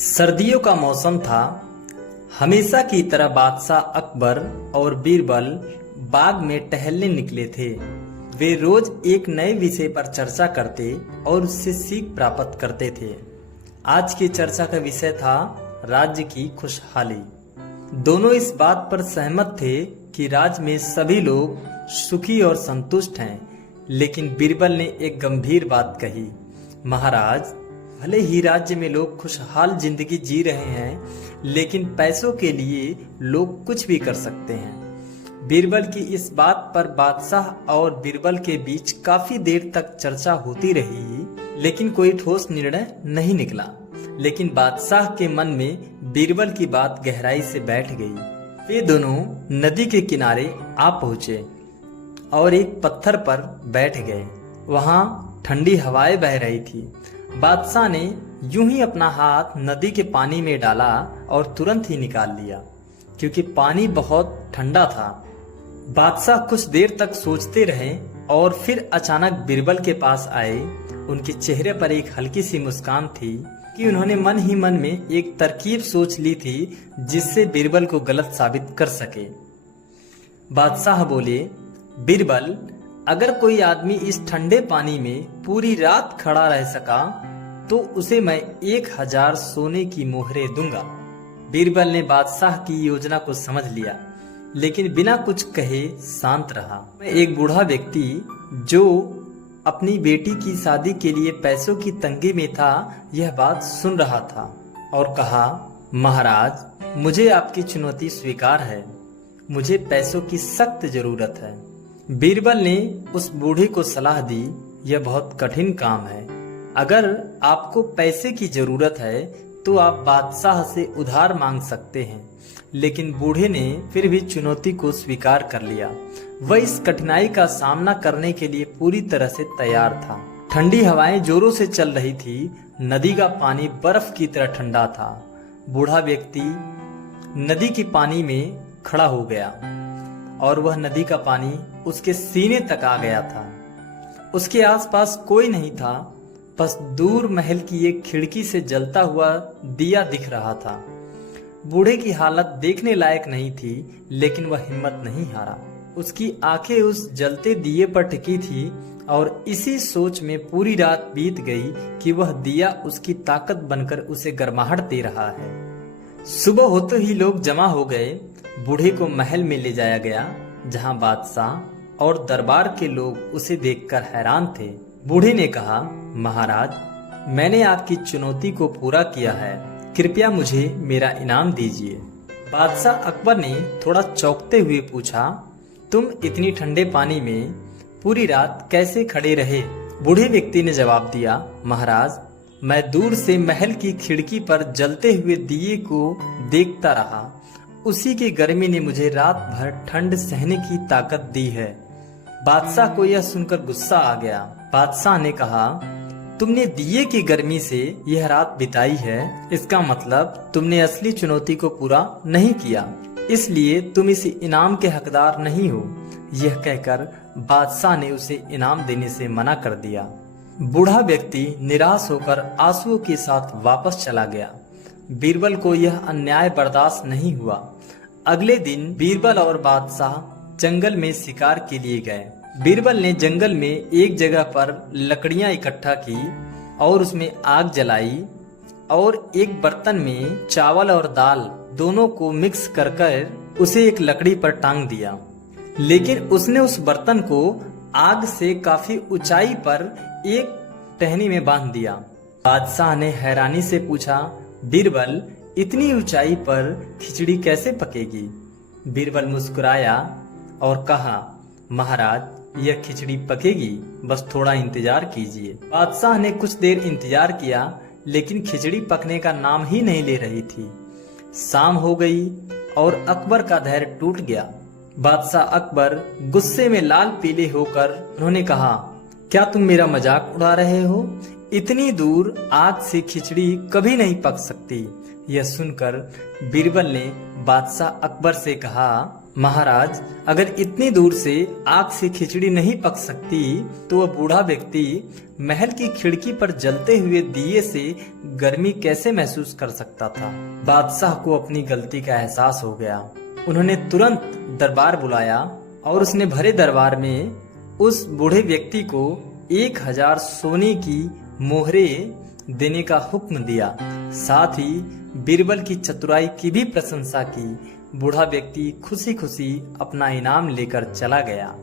सर्दियों का मौसम था। हमेशा की तरह बादशाह अकबर और बीरबल बाग में टहलने निकले थे। वे रोज एक नए विषय पर चर्चा करते और उससे सीख प्राप्त करते थे। आज की चर्चा का विषय था राज्य की खुशहाली। दोनों इस बात पर सहमत थे कि राज्य में सभी लोग सुखी और संतुष्ट हैं। लेकिन बीरबल ने एक गंभीर बात कही, महाराज, भले ही राज्य में लोग खुशहाल जिंदगी जी रहे हैं, लेकिन पैसों के लिए लोग कुछ भी कर सकते हैं। बीरबल की इस बात पर बादशाह और बीरबल के बीच काफी देर तक चर्चा होती रही, लेकिन कोई ठोस निर्णय नहीं निकला। लेकिन बादशाह के मन में बीरबल की बात गहराई से बैठ गई। वे दोनों नदी के किनारे आ पहुंचे और एक पत्थर पर बैठ गए। वहां ठंडी हवाएं बह रही थी। बादशाह ने यूं ही अपना हाथ नदी के पानी में डाला और तुरंत ही निकाल लिया, क्योंकि पानी बहुत ठंडा था। बादशाह कुछ देर तक सोचते रहे और फिर अचानक बीरबल के पास आए। उनके चेहरे पर एक हल्की सी मुस्कान थी कि उन्होंने मन ही मन में एक तरकीब सोच ली थी जिससे बीरबल को गलत साबित कर सके। बादशाह बोले, बीरबल, अगर कोई आदमी इस ठंडे पानी में पूरी रात खड़ा रह सका तो उसे मैं 1000 सोने की मोहरें दूंगा। बीरबल ने बादशाह की योजना को समझ लिया, लेकिन बिना कुछ कहे शांत रहा। एक बूढ़ा व्यक्ति जो अपनी बेटी की शादी के लिए पैसों की तंगी में था, यह बात सुन रहा था और कहा, महाराज, मुझे आपकी चुनौती स्वीकार है। मुझे पैसों की सख्त जरूरत है। बीरबल ने उस बूढ़े को सलाह दी, यह बहुत कठिन काम है। अगर आपको पैसे की जरूरत है तो आप बादशाह से उधार मांग सकते हैं। लेकिन बूढ़े ने फिर भी चुनौती को स्वीकार कर लिया। वह इस कठिनाई का सामना करने के लिए पूरी तरह से तैयार था। ठंडी हवाएं जोरों से चल रही थी। नदी का पानी बर्फ की तरह ठंडा था। बूढ़ा व्यक्ति नदी के पानी में खड़ा हो गया और वह नदी का पानी उसके सीने तक आ गया था। उसके आसपास कोई नहीं था, बस दूर महल की एक खिड़की से जलता हुआ दिया दिख रहा था। बूढ़े की हालत देखने लायक नहीं थी, लेकिन वह हिम्मत नहीं हारा। उसकी आंखें उस जलते दिए पर टिकी थी और इसी सोच में पूरी रात बीत गई कि वह दिया उसकी ताकत बनकर उसे गर्माहट दे रहा है। सुबह होते ही लोग जमा हो गए। बूढ़े को महल में ले जाया गया, जहां बादशाह और दरबार के लोग उसे देखकर हैरान थे। बूढ़े ने कहा, महाराज, मैंने आपकी चुनौती को पूरा किया है। कृपया मुझे मेरा इनाम दीजिए। बादशाह अकबर ने थोड़ा चौंकते हुए पूछा, तुम इतनी ठंडे पानी में पूरी रात कैसे खड़े रहे? बूढ़े व्यक्ति ने जवाब दिया, महाराज, मैं दूर से महल की खिड़की पर जलते हुए दिए को देखता रहा। उसी की गर्मी ने मुझे रात भर ठंड सहने की ताकत दी है। बादशाह को यह सुनकर गुस्सा आ गया। बादशाह ने कहा, तुमने दिए की गर्मी से यह रात बिताई है, इसका मतलब तुमने असली चुनौती को पूरा नहीं किया, इसलिए तुम इस इनाम के हकदार नहीं हो। यह कहकर बादशाह ने उसे इनाम देने से मना कर दिया। बूढ़ा व्यक्ति निराश होकर आंसुओं के साथ वापस चला गया। बीरबल को यह अन्याय बर्दाश्त नहीं हुआ। अगले दिन बीरबल और बादशाह जंगल में शिकार के लिए गए। बीरबल ने जंगल में एक जगह पर लकड़ियां इकट्ठा की और उसमें आग जलाई और एक बर्तन में चावल और दाल दोनों को मिक्स कर उसे एक लकड़ी पर टांग दिया। लेकिन उसने उस बर्तन को आग से काफी ऊंचाई पर एक टहनी में बांध दिया। बादशाह ने हैरानी से पूछा, बीरबल, इतनी ऊंचाई पर खिचड़ी कैसे पकेगी? बीरबल मुस्कुराया और कहा, महाराज, यह खिचड़ी पकेगी, बस थोड़ा इंतजार कीजिए। बादशाह ने कुछ देर इंतजार किया, लेकिन खिचड़ी पकने का नाम ही नहीं ले रही थी। शाम हो गई और अकबर का धैर्य टूट गया। बादशाह अकबर गुस्से में लाल पीले होकर उन्होंने कहा, क्या तुम मेरा मजाक उड़ा रहे हो? इतनी दूर आग से खिचड़ी कभी नहीं पक सकती। यह सुनकर बीरबल ने बादशाह अकबर से कहा, महाराज, अगर इतनी दूर से आग से खिचड़ी नहीं पक सकती तो वह बूढ़ा व्यक्ति महल की खिड़की पर जलते हुए दिए से गर्मी कैसे महसूस कर सकता था। बादशाह को अपनी गलती का एहसास हो गया। उन्होंने तुरंत दरबार बुलाया और उसने भरे दरबार में उस बूढ़े व्यक्ति को 1000 सोने की मोहरे देने का हुक्म दिया। साथ ही बीरबल की चतुराई की भी प्रशंसा की। बूढ़ा व्यक्ति खुशी खुशी अपना इनाम लेकर चला गया।